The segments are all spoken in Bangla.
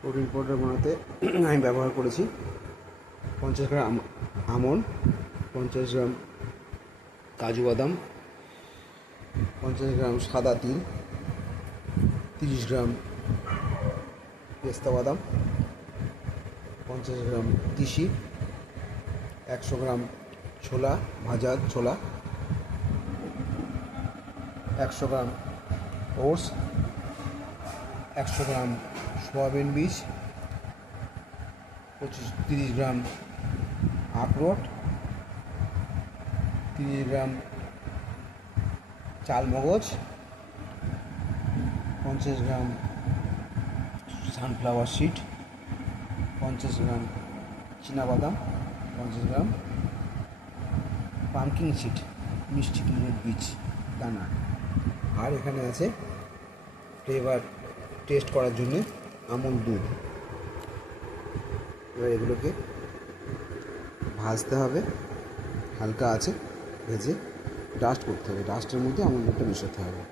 প্রোটিন পাউডার বানাতে আমি ব্যবহার করেছি 50 গ্রাম আমন্ড, 50 গ্রাম কাজু বাদাম, 50 গ্রাম সাদা তিল, 30 গ্রাম পেস্তা বাদাম, 50 গ্রাম তিসি, 100 গ্রাম ছোলা, ভাজা ছোলা, 100 গ্রাম ওটস, 100 গ্রাম সয়াবিন বীজ, 30 গ্রাম আখরোট, 30 গ্রাম চালমগজ, 50 গ্রাম সানফ্লাওয়ার সিড, 50 গ্রাম চীনাবাদাম, 50 গ্রাম পামকিন সিড মিষ্টি কুমড়োর বীজ দানা। আর এখানে আছে ফ্লেভার টেস্ট করার জন্য আমুল দুধ। এবার এগুলোকে ভাজতে হবে, হালকা আছে ভেজে ডাস্ট করতে হবে, ডাস্টের মধ্যে আমুল দুধটা মেশাতে হবে।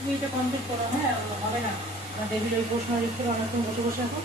তুমি এটা কমপ্লিট করো, হ্যাঁ হবে না, টেবিল ওই প্রশ্ন লিখতে হবে, অনেকক্ষণ বসে বসে এখন